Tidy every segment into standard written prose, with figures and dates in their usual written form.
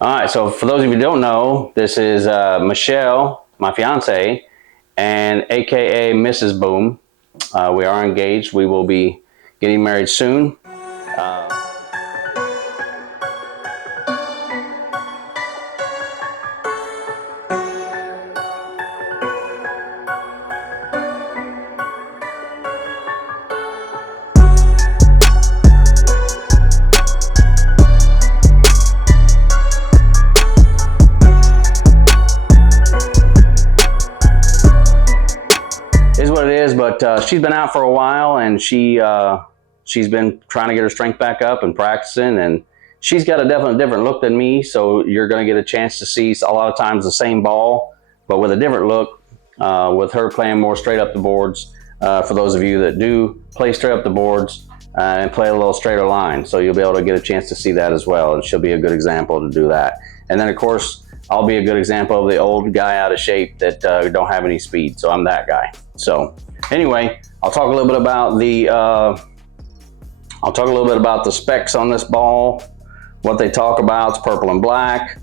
All right, so for those of you who don't know, this is Michelle, my fiance, and AKA Mrs. Boom. We are engaged. We will be getting married soon. Is what it is, but she's been out for a while, and she's been trying to get her strength back up and practicing, and she's got a definitely different look than me, so you're going to get a chance to see a lot of times the same ball, but with a different look, with her playing more straight up the boards, for those of you that do play straight up the boards and play a little straighter line, so you'll be able to get a chance to see that as well, and she'll be a good example to do that. And then of course, I'll be a good example of the old guy out of shape that don't have any speed, so I'm that guy. So anyway, I'll talk a little bit about the specs on this ball. What they talk about, it's purple and black.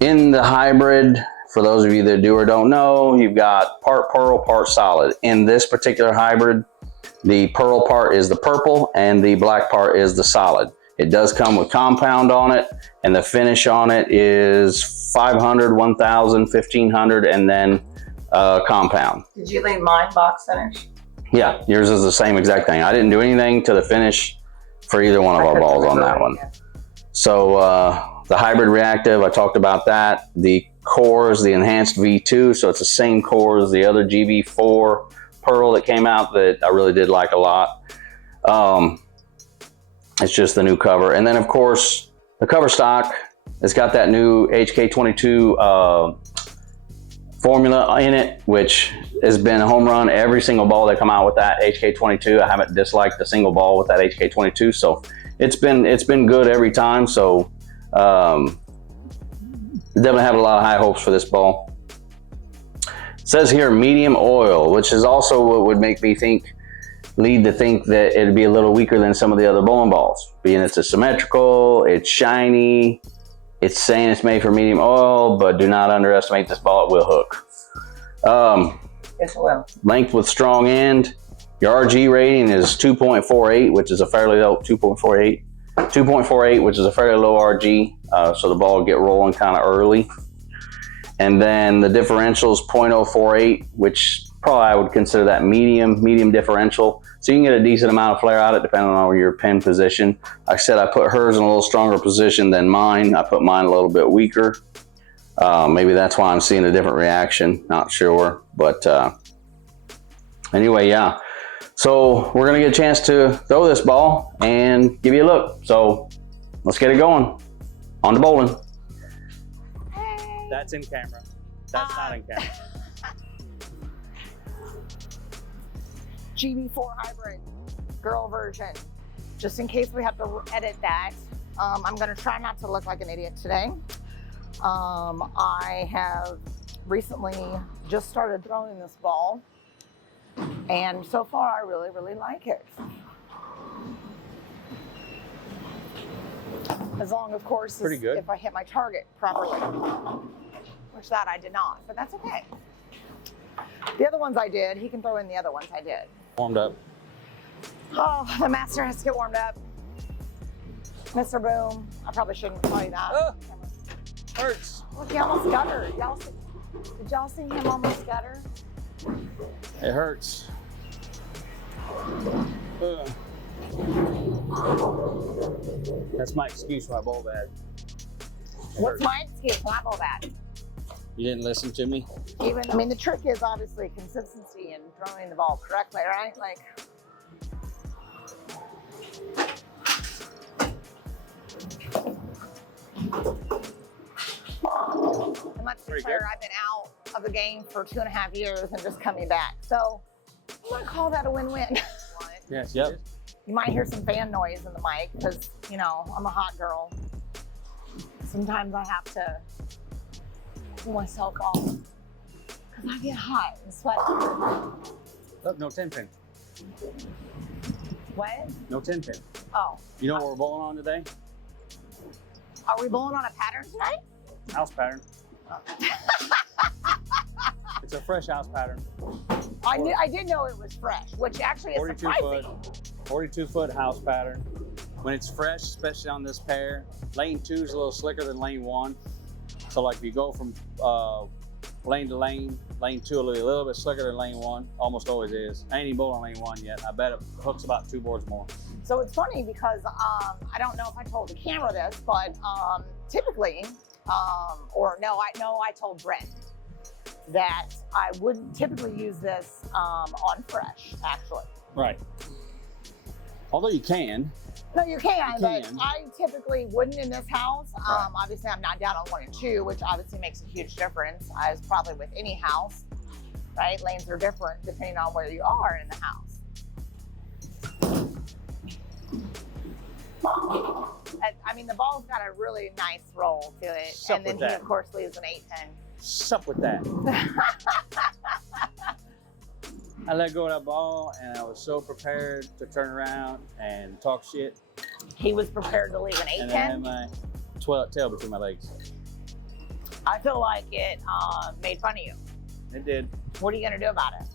In the hybrid, for those of you that do or don't know, you've got part pearl, part solid. In this particular hybrid, the pearl part is the purple and the black part is the solid. It does come with compound on it, and the finish on it is 500, 1000, 1500, and then compound. Did you leave mine box finish? Yeah, yours is the same exact thing. I didn't do anything to the finish for either one of our balls on that one. So the hybrid reactive, I talked about that. The core is the enhanced V2, so it's the same core as the other GB4 Pearl that came out that I really did like a lot. It's just the new cover. And then of course, the cover stock, it's got that new HK22 formula in it, which has been a home run. Every single ball they come out with that HK22. I haven't disliked a single ball with that HK22. So it's been good every time. So definitely have a lot of high hopes for this ball. It says here medium oil, which is also what would make me lead to think that it'd be a little weaker than some of the other bowling balls, being it's asymmetrical, it's shiny, it's saying it's made for medium oil, but do not underestimate this ball, it will hook. Yes, it will. Length with strong end. Your RG rating is 2.48, which is a fairly low, 2.48, which is a fairly low RG, so the ball will get rolling kind of early. And then the differential is 0.048, which probably I would consider that medium differential. So you can get a decent amount of flare out of it depending on your pin position. Like I said, I put hers in a little stronger position than mine. I put mine a little bit weaker. Maybe that's why I'm seeing a different reaction, not sure. But anyway, yeah. So we're gonna get a chance to throw this ball and give you a look. So let's get it going. On to bowling. Hey. That's in camera. That's not in camera. GB4 Hybrid, girl version. Just in case we have to edit that, I'm gonna try not to look like an idiot today. I have recently just started throwing this ball, and so far I really, really like it. As long, of course, as if I hit my target properly, which that I did not, but that's okay. The other ones I did, he can throw in the other ones I did. Warmed up. Oh, the master has to get warmed up. Mr. Boom, I probably shouldn't tell you that. Hurts. Look, he almost got her. Did y'all see him almost got her? It hurts. That's my excuse for my bowl bag. What's my excuse for my bowl bag? You didn't listen to me? I mean, the trick is obviously consistency and throwing the ball correctly, right? Like, and let's be clear, I've been out of the game for 2.5 years and just coming back. So I'm gonna call that a win-win. Yes, yep. You might hear some fan noise in the mic because, you know, I'm a hot girl. Sometimes I have to pull myself off because I get hot and sweaty. Look, no 10 pin. What? No 10 pin. Oh. You know what we're bowling on today? Are we bowling on a pattern tonight? House pattern. It's a fresh house pattern. I did know it was fresh, which actually is surprising. 42-foot house pattern. When it's fresh, especially on this pair, lane 2 is a little slicker than lane 1. So like if you go from lane to lane 2 will be a little bit slicker than lane 1. Almost always is. I ain't even bowled on lane 1 yet. I bet it hooks about 2 boards more. So it's funny because I don't know if I told the camera this, but typically, I told Brent that I wouldn't typically use this on fresh, actually. Right. Although you can. No, you can, but can. I typically wouldn't in this house. Right. Obviously, I'm not down on 1 and 2, which obviously makes a huge difference, as probably with any house, right? Lanes are different depending on where you are in the house. I mean, the ball's got a really nice roll to it. Sup and then with he, that. of course, leaves an 8-10. Sup with that. I let go of that ball and I was so prepared to turn around and talk shit. He was prepared to leave an And then I had 8-10. my tail between my legs. I feel like it made fun of you. It did. What are you going to do about it?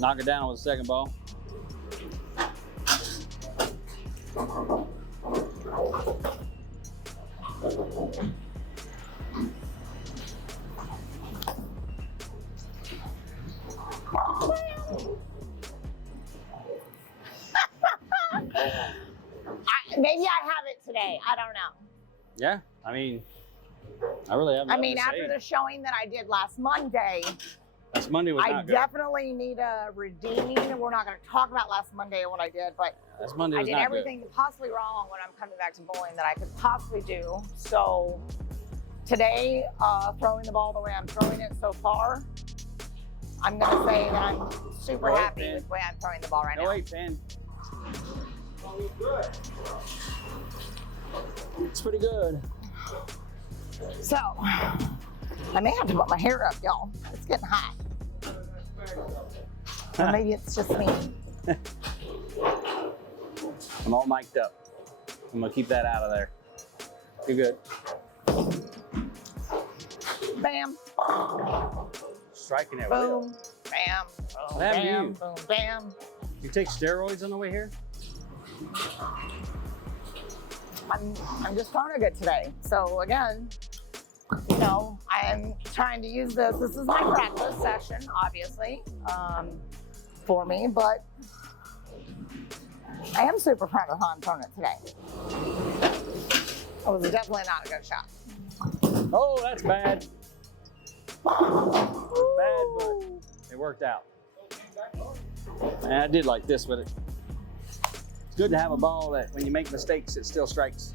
Knock it down with the second ball. Maybe I have it today. I don't know. Yeah, I mean, I really haven't. I mean, after the showing that I did last Monday, last Monday was I not good. definitely need a redeeming. We're not going to talk about last Monday and what I did, but Last Monday I was did not everything possibly wrong when I'm coming back to bowling that I could possibly do. So today, throwing the ball the way I'm throwing it so far, I'm going to say that I'm super No happy 8-10. with the way I'm throwing the ball right No now. 8-10. It's pretty good. So I may have to put my hair up, y'all. It's getting hot. Or maybe it's just me. I'm all mic'd up. I'm gonna keep that out of there. You're good. Bam, Striking it. boom, bam, boom, What happened to bam, you? boom, bam. You take steroids on the way here? I'm just throwing it good today. So again, you know, I'm trying to use this. This is my practice session, obviously, for me, but I am super proud of how I'm throwing it today. It was definitely not a good shot. Oh, that's bad. Bad, but it worked out. And I did like this with it. It's good to have a ball that when you make mistakes, it still strikes.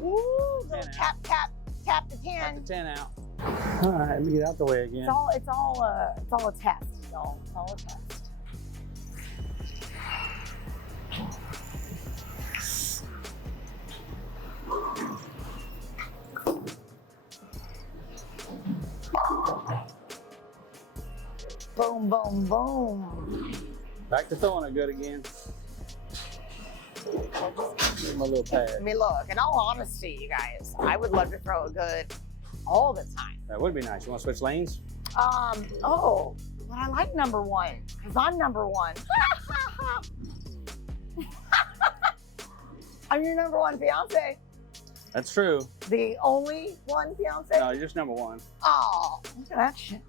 Woo, little 10 tap, tap, tap the 10. Got the 10 out. All right, let me get out the way again. It's all a test, y'all. It's all a test. Boom, boom, boom. Back to throwing it good again. Give him a little Let pad. me look. In all honesty, you guys, I would love to throw it good all the time. That would be nice. You want to switch lanes? Oh, but I like number 1 because I'm number 1. I'm your number 1 fiance. That's true. The only one fiance. No, you're just number 1. Oh, look at that shit.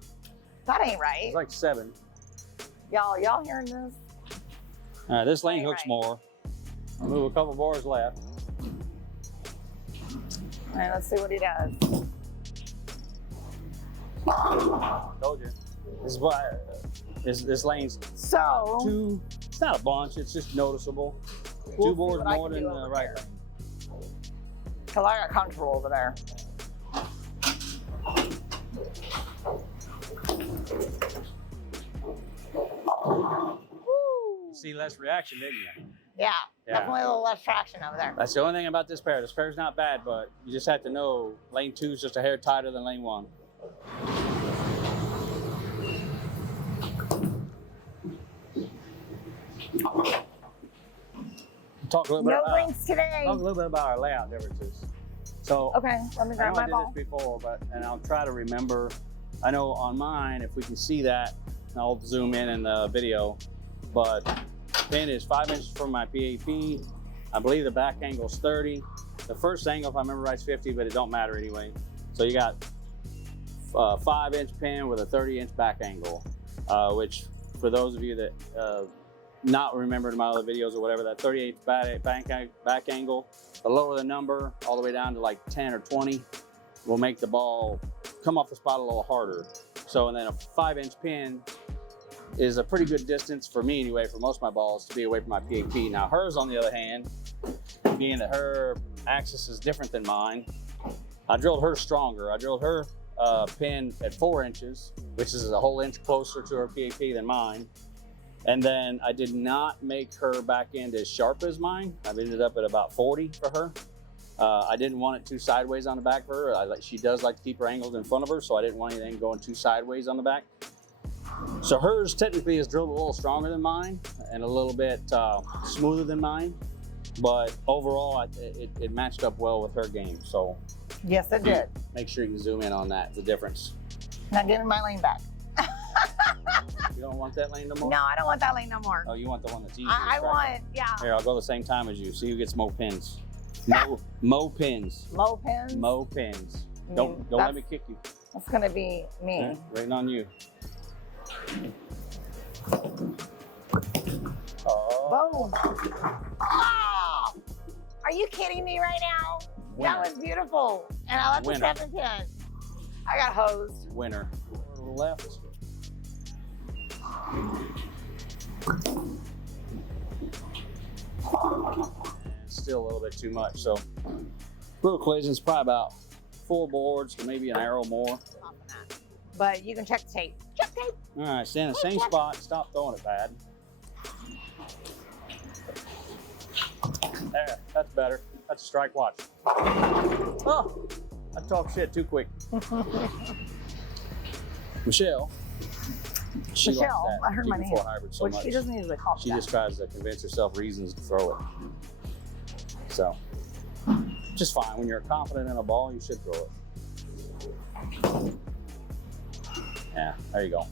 That ain't right. It's like 7. Y'all hearing this? All right, this lane Right, hooks right. more. I'll move a couple boards left. All right, let's see what he does. Told you. This is why this lane's So, two. It's not a bunch. It's just noticeable. We'll 2 see boards what I more can than do the over right there. lane. because I got comfortable over there. Woo. See less reaction, didn't you? Yeah, Yeah. definitely a little less traction over there. That's the only thing about this pair. This pair's not bad, but you just have to know lane 2 is just a hair tighter than lane 1. talk a little bit No about, drinks today. talk a little bit about our layout differences. So Okay, let me I grab know I my did ball. this before, and I'll try to remember. I know on mine, if we can see that, I'll zoom in the video, but pin is 5 inches from my PAP. I believe the back angle is 30. The first angle, if I remember right, is 50, but it don't matter anyway. So you got 5-inch pin with a 30-inch back angle, which for those of you that not remembered my other videos or whatever, that 38 back angle, the lower the number, all the way down to like 10 or 20, will make the ball come off the spot a little harder. So, and then a 5-inch pin is a pretty good distance for me anyway, for most of my balls, to be away from my PAP. Now hers, on the other hand, being that her axis is different than mine, I drilled her stronger. I drilled her pin at 4 inches, which is a whole inch closer to her PAP than mine. And then I did not make her back end as sharp as mine. I've ended up at about 40 for her. I didn't want it too sideways on the back for her. She does like to keep her angles in front of her, so I didn't want anything going too sideways on the back. So hers technically is drilled a little stronger than mine and a little bit smoother than mine, but overall it matched up well with her game. So Yes, it did. make sure you can zoom in on that, the difference. Now give me my lane back. You don't want that lane no more? No, I don't want that lane no more. Oh, you want the one that's easier. I want, yeah. Here, I'll go the same time as you. See who gets more pins. Mo pins. Mo pins. Mo pins. I mean, Don't let me kick you. That's gonna be me. Yeah, waiting on you. Oh. Boom. Oh! Are you kidding me right now? Winner. That was beautiful. And I left the Winner. 7 pin. I got hosed. Winner. To the left. And still a little bit too much. So little collisions, probably about 4 boards to maybe an arrow more. But you can check the tape. Check tape. All right, stay in the same spot. Stop throwing it bad. There, that's better. That's a strike. Watch. Oh, I talk shit too quick. Michelle. She likes Michelle, that I heard my GB4 name. Hybrid so Which much. she doesn't usually call me She that. just tries to convince herself reasons to throw it. So, just fine. When you're confident in a ball, you should throw it. Yeah, there you go.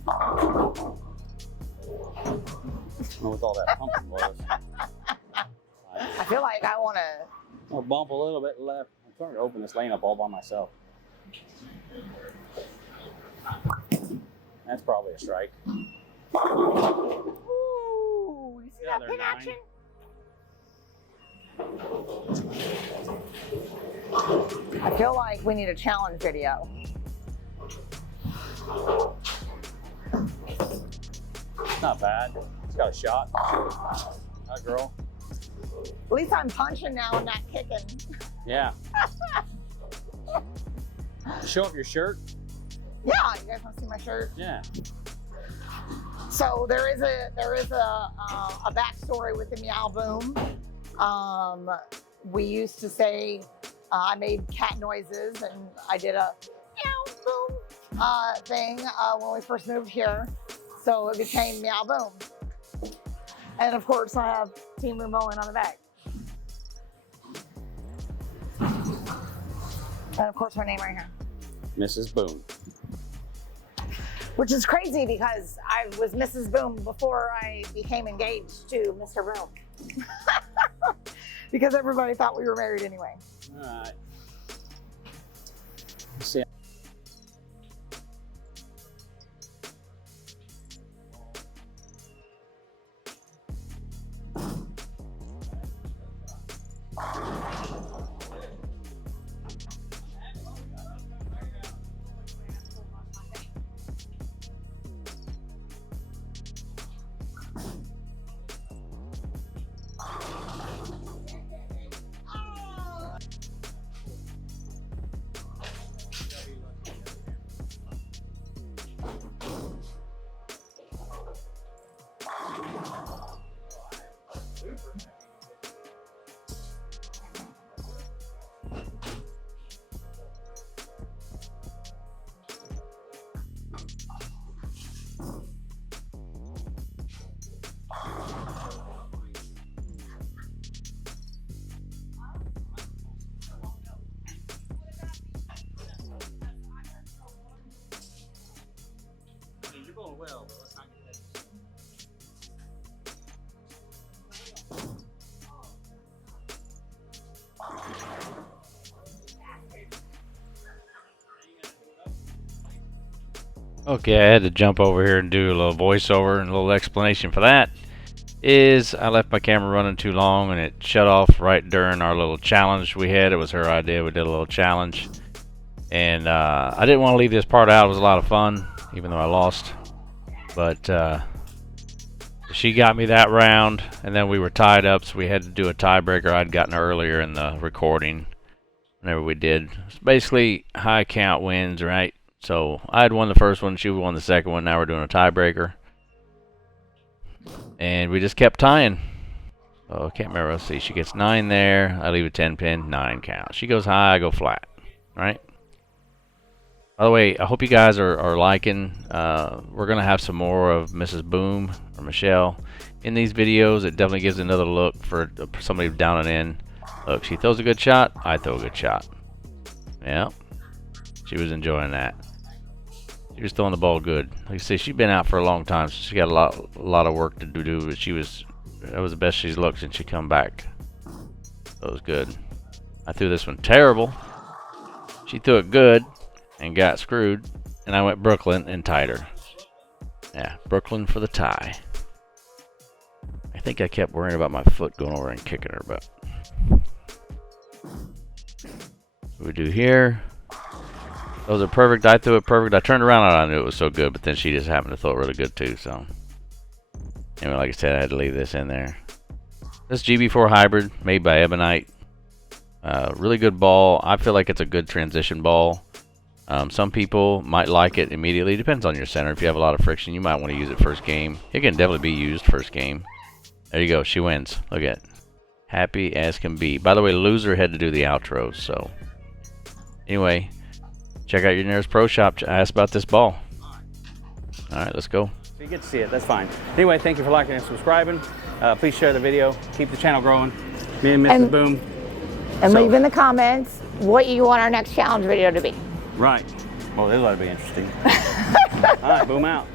With all that pumping was. I feel like I want to. I'll bump a little bit left. I'm trying to open this lane up all by myself. That's probably a strike. Ooh, you see Yeah, that they're pin 9. action? I feel like we need a challenge video. Not bad. It's got a shot. That girl. At least I'm punching now and not kicking. Yeah. Show up your shirt. Yeah, you guys want to see my shirt? Yeah. So there is a backstory with the Meow Boom. We used to say I made cat noises, and I did a Meow Boom thing when we first moved here. So it became Meow Boom. And of course, I have Team Boom Bowling on the back. And of course, my name right here. Mrs. Boone. Which is crazy because I was Mrs. Boom before I became engaged to Mr. Boom. Because everybody thought we were married anyway. All right. See. Okay, I had to jump over here and do a little voiceover and a little explanation for that. I left my camera running too long and it shut off right during our little challenge we had. It was her idea. We did a little challenge. And I didn't want to leave this part out. It was a lot of fun, even though I lost. But she got me that round, and then we were tied up, so we had to do a tiebreaker. I'd gotten earlier in the recording whenever we did. It's basically high count wins, right? So I had won the first one, she won the second one. Now we're doing a tiebreaker. And we just kept tying. Oh, I can't remember. Let's see. She gets 9 there. I leave a 10 pin. 9 count. She goes high. I go flat. Right? By the way, I hope you guys are liking. We're going to have some more of Mrs. Boom or Michelle in these videos. It definitely gives another look for somebody down and in. Look, she throws a good shot. I throw a good shot. Yeah. She was enjoying that. She was throwing the ball good. Like I say, she's been out for a long time, so she got a lot of work to do. But that was the best she's looked since she come back. That was good. I threw this one terrible. She threw it good and got screwed, and I went Brooklyn and tied her. Yeah, Brooklyn for the tie. I think I kept worrying about my foot going over and kicking her, but what we do here. Those are perfect. I threw it perfect. I turned around and I knew it was so good, but then she just happened to throw it really good too. So anyway, like I said, I had to leave this in there. This GB4 Hybrid, made by Ebonite. Really good ball. I feel like it's a good transition ball. Some people might like it immediately. Depends on your center. If you have a lot of friction, you might want to use it first game. It can definitely be used first game. There you go. She wins. Look at it. Happy as can be. By the way, loser had to do the outro. So anyway, check out your nearest pro shop. Ask about this ball. All right, let's go. So you get to see it. That's fine. Anyway, thank you for liking and subscribing. Please share the video. Keep the channel growing. Me and Mr. Boom. And leave in the comments what you want our next challenge video to be. Right. Well, this ought to be interesting. All right, Boom out.